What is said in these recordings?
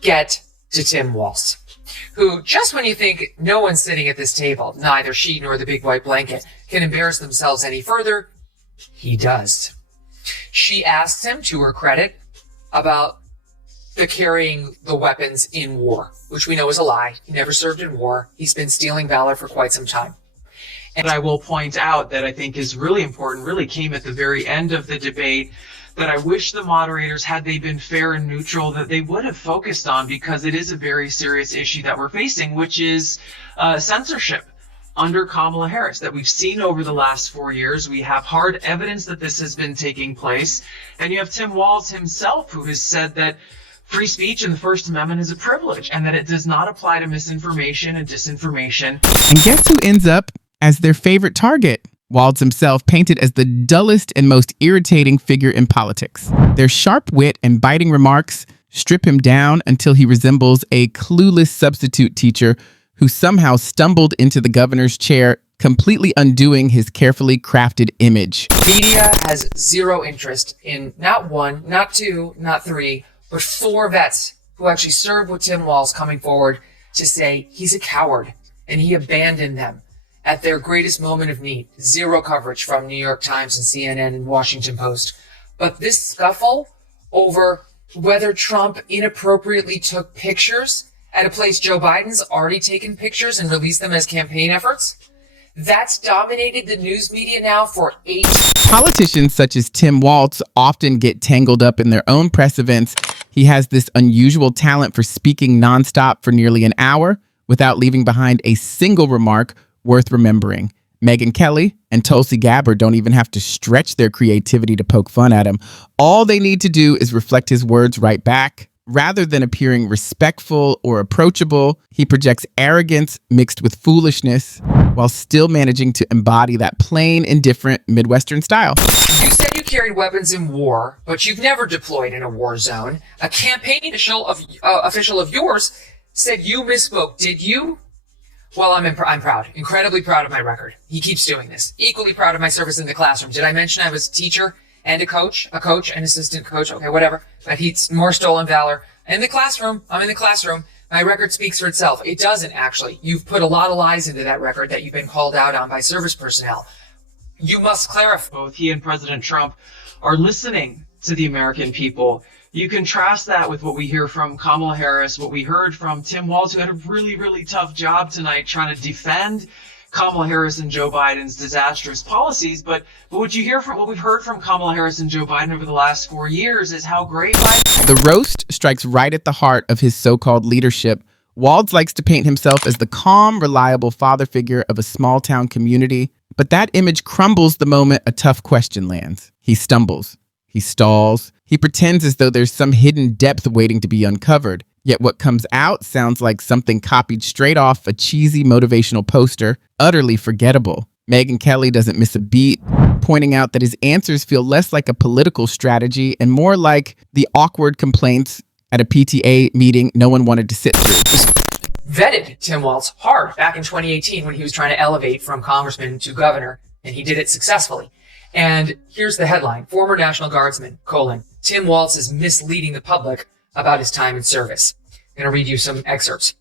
get to Tim Walz, who, just when you think no one sitting at this table, neither she nor the big white blanket, can embarrass themselves any further, he does. She asks him, to her credit, about the carrying the weapons in war, which we know is a lie. He never served in war. He's been stealing valor for quite some time. And I will point out that I think is really important, really came at the very end of the debate, that I wish the moderators, had they been fair and neutral, that they would have focused on, because it is a very serious issue that we're facing, which is censorship under Kamala Harris that we've seen over the last 4 years. We have hard evidence that this has been taking place. And you have Tim Walz himself, who has said that free speech and the First Amendment is a privilege and that it does not apply to misinformation and disinformation. And guess who ends up as their favorite target? Walz himself, painted as the dullest and most irritating figure in politics. Their sharp wit and biting remarks strip him down until he resembles a clueless substitute teacher who somehow stumbled into the governor's chair, completely undoing his carefully crafted image. Media has zero interest in not one, not two, not three, but 4 vets who actually served with Tim Walz coming forward to say he's a coward and he abandoned them at their greatest moment of need. Zero coverage from New York Times and CNN and Washington Post. But this scuffle over whether Trump inappropriately took pictures at a place Joe Biden's already taken pictures and released them as campaign efforts, that's dominated the news media now for 8. Politicians such as Tim Walz often get tangled up in their own press events. He has this unusual talent for speaking nonstop for nearly an hour without leaving behind a single remark worth remembering. Megyn Kelly and Tulsi Gabbard don't even have to stretch their creativity to poke fun at him. All they need to do is reflect his words right back. Rather than appearing respectful or approachable, he projects arrogance mixed with foolishness while still managing to embody that plain, indifferent Midwestern style. You said you carried weapons in war, but you've never deployed in a war zone. A campaign official of yours said you misspoke. Did you? Well, I'm proud, incredibly proud of my record. He keeps doing this. Equally proud of my service in the classroom. Did I mention I was a teacher and a coach, an assistant coach? Okay, whatever. But he's more stolen valor. In the classroom, I'm in the classroom. My record speaks for itself. It doesn't, actually. You've put a lot of lies into that record that you've been called out on by service personnel. You must clarify. Both he and President Trump are listening to the American people. You contrast that with what we hear from Kamala Harris, what we heard from Tim Walz, who had a really, really tough job tonight trying to defend Kamala Harris and Joe Biden's disastrous policies. But what we've heard from Kamala Harris and Joe Biden over the last 4 years is how great The roast strikes right at the heart of his so-called leadership. Walz likes to paint himself as the calm, reliable father figure of a small-town community, but that image crumbles the moment a tough question lands. He stumbles. He stalls. He pretends as though there's some hidden depth waiting to be uncovered. Yet what comes out sounds like something copied straight off a cheesy motivational poster, utterly forgettable. Megyn Kelly doesn't miss a beat, pointing out that his answers feel less like a political strategy and more like the awkward complaints at a PTA meeting no one wanted to sit through. Vetted Tim Walz hard back in 2018 when he was trying to elevate from congressman to governor, and he did it successfully. And here's the headline: former National Guardsman, Tim Walz is misleading the public about his time in service. I'm going to read you some excerpts.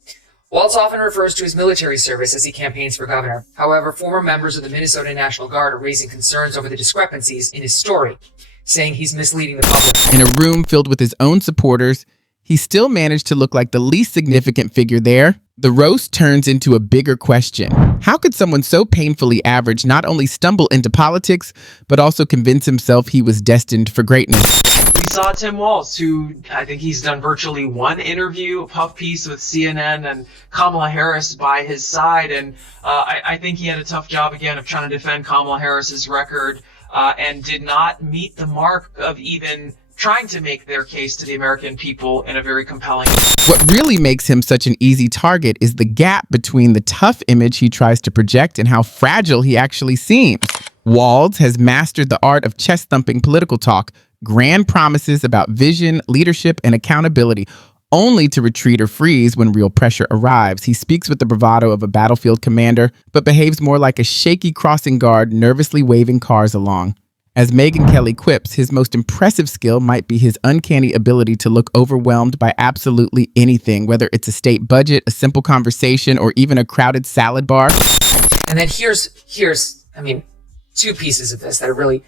Walz often refers to his military service as he campaigns for governor. However, former members of the Minnesota National Guard are raising concerns over the discrepancies in his story, saying he's misleading the public. In a room filled with his own supporters, he still managed to look like the least significant figure there. The roast turns into a bigger question. How could someone so painfully average not only stumble into politics, but also convince himself he was destined for greatness? We saw Tim Walz, who I think he's done virtually one interview, a puff piece with CNN, and Kamala Harris by his side. And I think he had a tough job again of trying to defend Kamala Harris's record and did not meet the mark of even trying to make their case to the American people in a very compelling way. What really makes him such an easy target is the gap between the tough image he tries to project and how fragile he actually seems. Walz has mastered the art of chest-thumping political talk, grand promises about vision, leadership, and accountability, only to retreat or freeze when real pressure arrives. He speaks with the bravado of a battlefield commander, but behaves more like a shaky crossing guard nervously waving cars along. As Megyn Kelly quips, his most impressive skill might be his uncanny ability to look overwhelmed by absolutely anything, whether it's a state budget, a simple conversation, or even a crowded salad bar. And then here's two pieces of this that are really...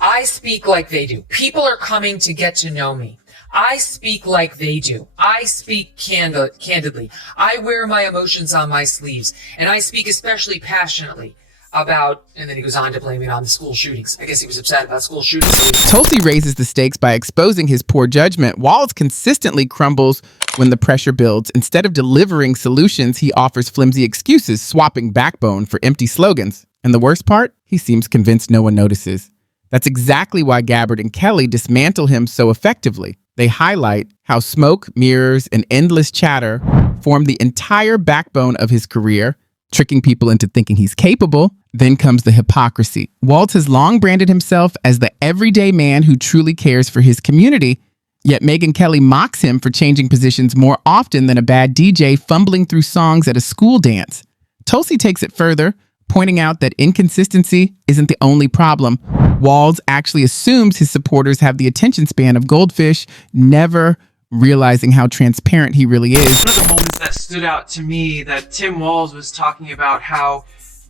I speak like they do. People are coming to get to know me. I speak like they do. I speak candidly. I wear my emotions on my sleeves. And I speak especially passionately about, and then he goes on to blame it on the school shootings. I guess he was upset about school shootings. Tulsi raises the stakes by exposing his poor judgment. Walz consistently crumbles when the pressure builds. Instead of delivering solutions, he offers flimsy excuses, swapping backbone for empty slogans. And the worst part? He seems convinced no one notices. That's exactly why Gabbard and Kelly dismantle him so effectively. They highlight how smoke, mirrors, and endless chatter form the entire backbone of his career, tricking people into thinking he's capable. Then comes the hypocrisy. Walz has long branded himself as the everyday man who truly cares for his community, yet Megyn Kelly mocks him for changing positions more often than a bad DJ fumbling through songs at a school dance. Tulsi takes it further, pointing out that inconsistency isn't the only problem. Walz actually assumes his supporters have the attention span of goldfish, never realizing how transparent he really is. One of the moments that stood out to me that Tim Walz was talking about how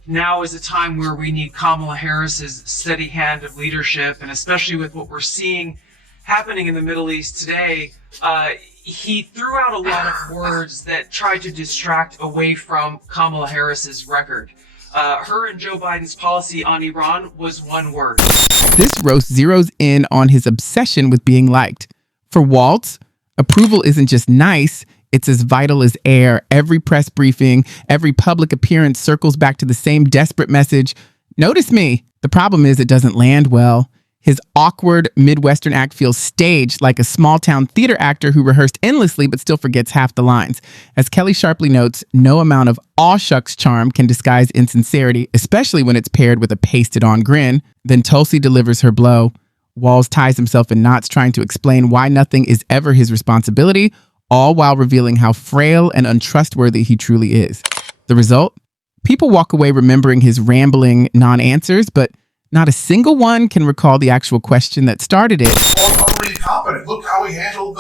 now is a time where we need Kamala Harris's steady hand of leadership, and especially with what we're seeing happening in the Middle East today, he threw out a lot of words that tried to distract away from Kamala Harris's record. Her and Joe Biden's policy on Iran was one word. This roast zeroes in on his obsession with being liked. For Walz, approval isn't just nice, it's as vital as air. Every press briefing, every public appearance circles back to the same desperate message. Notice me. The problem is it doesn't land well. His awkward Midwestern act feels staged, like a small-town theater actor who rehearsed endlessly but still forgets half the lines. As Kelly sharply notes, no amount of aw-shucks charm can disguise insincerity, especially when it's paired with a pasted-on grin. Then Tulsi delivers her blow. Walz ties himself in knots trying to explain why nothing is ever his responsibility, all while revealing how frail and untrustworthy he truly is. The result? People walk away remembering his rambling non-answers, but not a single one can recall the actual question that started it. Already competent. Look how he handled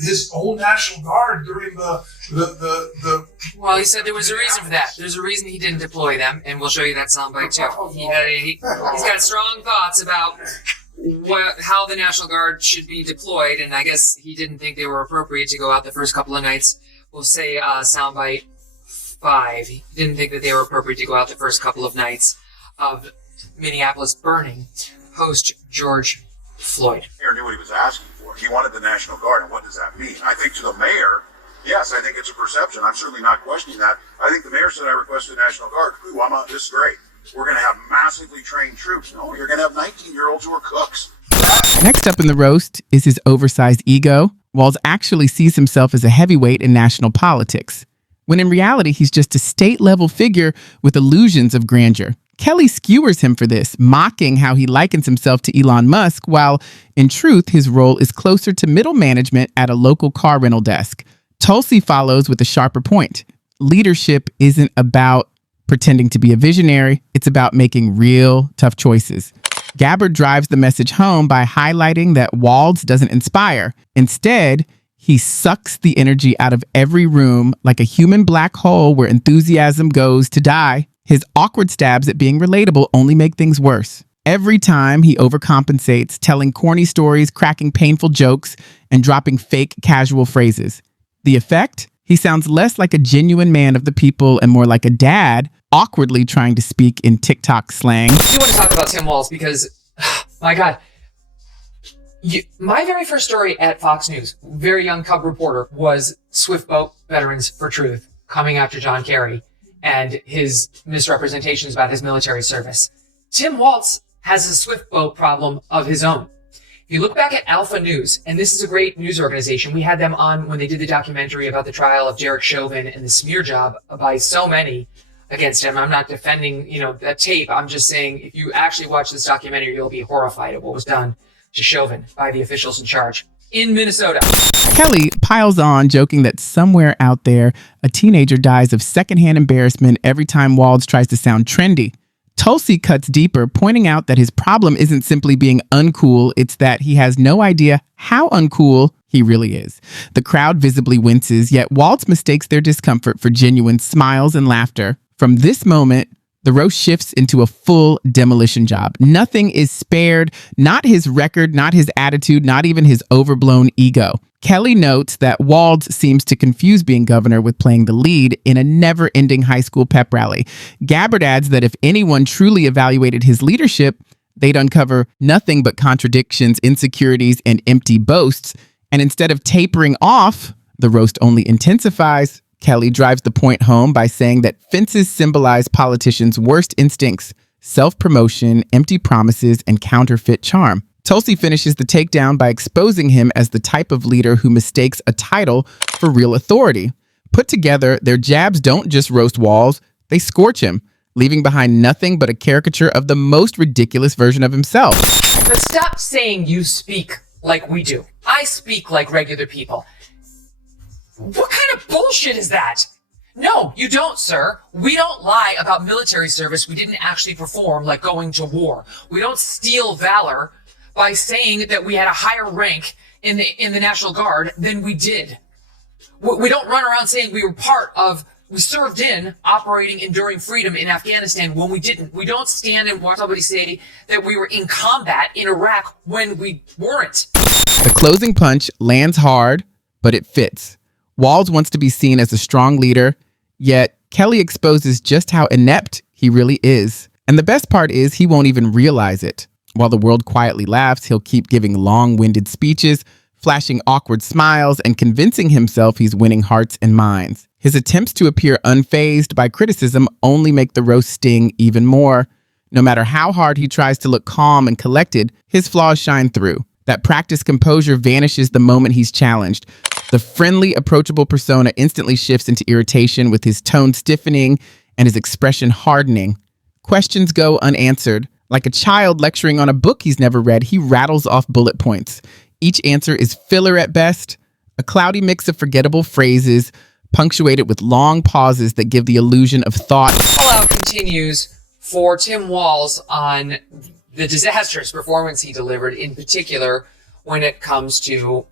his own National Guard during the. Well, he said there was a reason for that. There's a reason he didn't deploy them, and we'll show you that soundbite too. He's got strong thoughts about how the National Guard should be deployed, and I guess he didn't think they were appropriate to go out the first couple of nights. We'll say soundbite 5. He didn't think that they were appropriate to go out the first couple of nights of Minneapolis burning post George Floyd. The mayor knew what he was asking for. He wanted the National Guard, and what does that mean? I think to the mayor, yes, I think it's a perception. I'm certainly not questioning that. I think the mayor said I requested the National Guard. Ooh, this is great. We're going to have massively trained troops. No, you're going to have 19-year-olds who are cooks. Next up in the roast is his oversized ego. Walz actually sees himself as a heavyweight in national politics, when in reality he's just a state-level figure with illusions of grandeur. Kelly skewers him for this, mocking how he likens himself to Elon Musk, while in truth his role is closer to middle management at a local car rental desk. Tulsi follows with a sharper point. Leadership isn't about pretending to be a visionary, it's about making real, tough choices. Gabbard drives the message home by highlighting that Walz doesn't inspire. Instead, he sucks the energy out of every room like a human black hole where enthusiasm goes to die. His awkward stabs at being relatable only make things worse. Every time he overcompensates, telling corny stories, cracking painful jokes, and dropping fake casual phrases. The effect? He sounds less like a genuine man of the people and more like a dad, awkwardly trying to speak in TikTok slang. I do want to talk about Tim Walz because, my God, my very first story at Fox News, very young cub reporter, was Swift Boat Veterans for Truth coming after John Kerry and his misrepresentations about his military service. Tim Walz has a Swift Boat problem of his own. If you look back at Alpha News, and this is a great news organization, we had them on when they did the documentary about the trial of Derek Chauvin and the smear job by so many against him. I'm not defending, that tape. I'm just saying if you actually watch this documentary, you'll be horrified at what was done to Chauvin by the officials in charge in Minnesota. Kelly piles on, joking that somewhere out there, a teenager dies of secondhand embarrassment every time Walz tries to sound trendy. Tulsi cuts deeper, pointing out that his problem isn't simply being uncool, it's that he has no idea how uncool he really is. The crowd visibly winces, yet Walz mistakes their discomfort for genuine smiles and laughter. From this moment, the roast shifts into a full demolition job. Nothing is spared, not his record, not his attitude, not even his overblown ego. Kelly notes that Walz seems to confuse being governor with playing the lead in a never-ending high school pep rally. Gabbard adds that if anyone truly evaluated his leadership, they'd uncover nothing but contradictions, insecurities, and empty boasts. And instead of tapering off, the roast only intensifies. Kelly drives the point home by saying that fences symbolize politicians' worst instincts: self-promotion, empty promises, and counterfeit charm. Tulsi finishes the takedown by exposing him as the type of leader who mistakes a title for real authority. Put together, their jabs don't just roast Walz, they scorch him, leaving behind nothing but a caricature of the most ridiculous version of himself. But stop saying you speak like we do. I speak like regular people. What kind of bullshit is that? No, you don't, sir. We don't lie about military service we didn't actually perform, like going to war. We don't steal valor by saying that we had a higher rank in the National Guard than we did. We don't run around saying we served in operating Enduring Freedom in Afghanistan when we didn't. We don't stand and watch somebody say that we were in combat in Iraq when we weren't. The closing punch lands hard, but it fits. Walz wants to be seen as a strong leader, yet Kelly exposes just how inept he really is. And the best part is he won't even realize it. While the world quietly laughs, he'll keep giving long-winded speeches, flashing awkward smiles, and convincing himself he's winning hearts and minds. His attempts to appear unfazed by criticism only make the roast sting even more. No matter how hard he tries to look calm and collected, his flaws shine through. That practiced composure vanishes the moment he's challenged. The friendly, approachable persona instantly shifts into irritation, with his tone stiffening and his expression hardening. Questions go unanswered. Like a child lecturing on a book he's never read, he rattles off bullet points. Each answer is filler at best, a cloudy mix of forgettable phrases, punctuated with long pauses that give the illusion of thought. Callout continues for Tim Walz on the disastrous performance he delivered, in particular when it comes to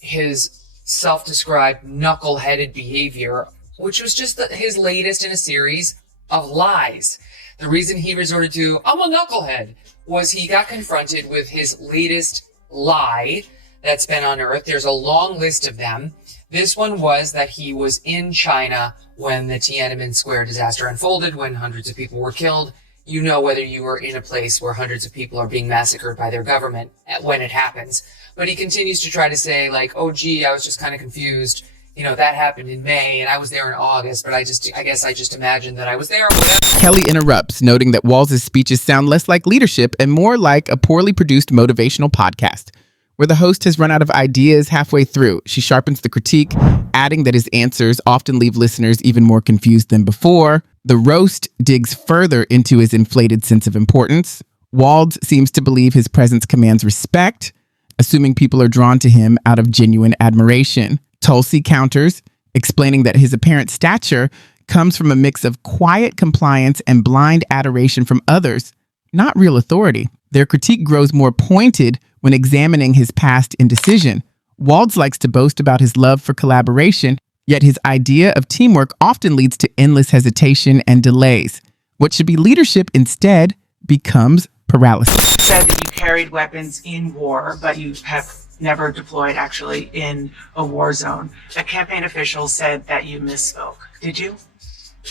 his self-described knuckle-headed behavior, which was just his latest in a series of lies. The reason he resorted to, I'm a knucklehead, was he got confronted with his latest lie that's been unearthed. There's a long list of them. This one was that he was in China when the Tiananmen Square disaster unfolded, when hundreds of people were killed. You know whether you were in a place where hundreds of people are being massacred by their government when it happens. But he continues to try to say, like, oh, gee, I was just kind of confused. You know, that happened in May and I was there in August, but I guess I just imagined that I was there or whatever. Kelly interrupts, noting that Walz's speeches sound less like leadership and more like a poorly produced motivational podcast. Where the host has run out of ideas halfway through, she sharpens the critique, adding that his answers often leave listeners even more confused than before. The roast digs further into his inflated sense of importance. Walz seems to believe his presence commands respect, assuming people are drawn to him out of genuine admiration. Tulsi counters, explaining that his apparent stature comes from a mix of quiet compliance and blind adoration from others, not real authority. Their critique grows more pointed when examining his past indecision. Walz likes to boast about his love for collaboration, yet his idea of teamwork often leads to endless hesitation and delays. What should be leadership instead becomes paralysis. You said that you carried weapons in war, but you have never deployed actually in a war zone. A campaign official said that you misspoke. Did you?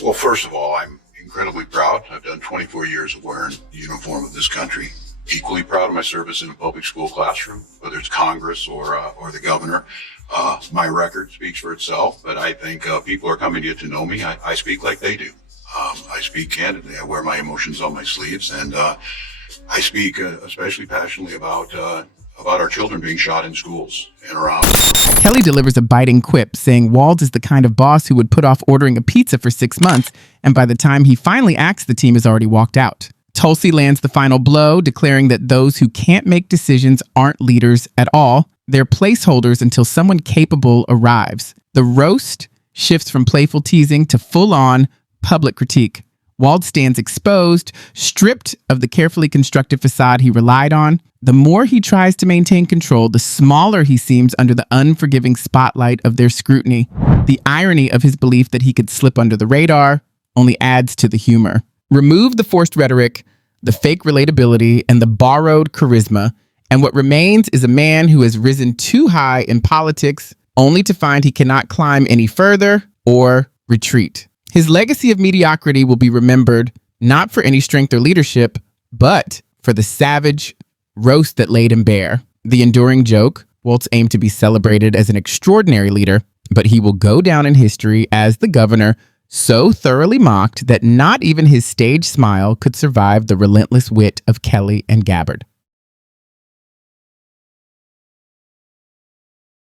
Well, first of all, I'm incredibly proud. I've done 24 years of wearing the uniform of this country. Equally proud of my service in a public school classroom, whether it's Congress or the governor. My record speaks for itself, but I think people are coming to get to know me. I speak like they do. I speak candidly. I wear my emotions on my sleeves, and I speak especially passionately about our children being shot in schools and around. Kelly delivers a biting quip, saying Walz is the kind of boss who would put off ordering a pizza for 6 months, and by the time he finally acts, the team has already walked out. Tulsi lands the final blow, declaring that those who can't make decisions aren't leaders at all. They're placeholders until someone capable arrives. The roast shifts from playful teasing to full-on public critique. Walz stands exposed, stripped of the carefully constructed facade he relied on. The more he tries to maintain control, the smaller he seems under the unforgiving spotlight of their scrutiny. The irony of his belief that he could slip under the radar only adds to the humor. Remove the forced rhetoric, the fake relatability, and the borrowed charisma, and what remains is a man who has risen too high in politics only to find he cannot climb any further or retreat. His legacy of mediocrity will be remembered not for any strength or leadership, but for the savage roast that laid him bare. The enduring joke, Walz aimed to be celebrated as an extraordinary leader, but he will go down in history as the governor so thoroughly mocked that not even his stage smile could survive the relentless wit of Kelly and Gabbard.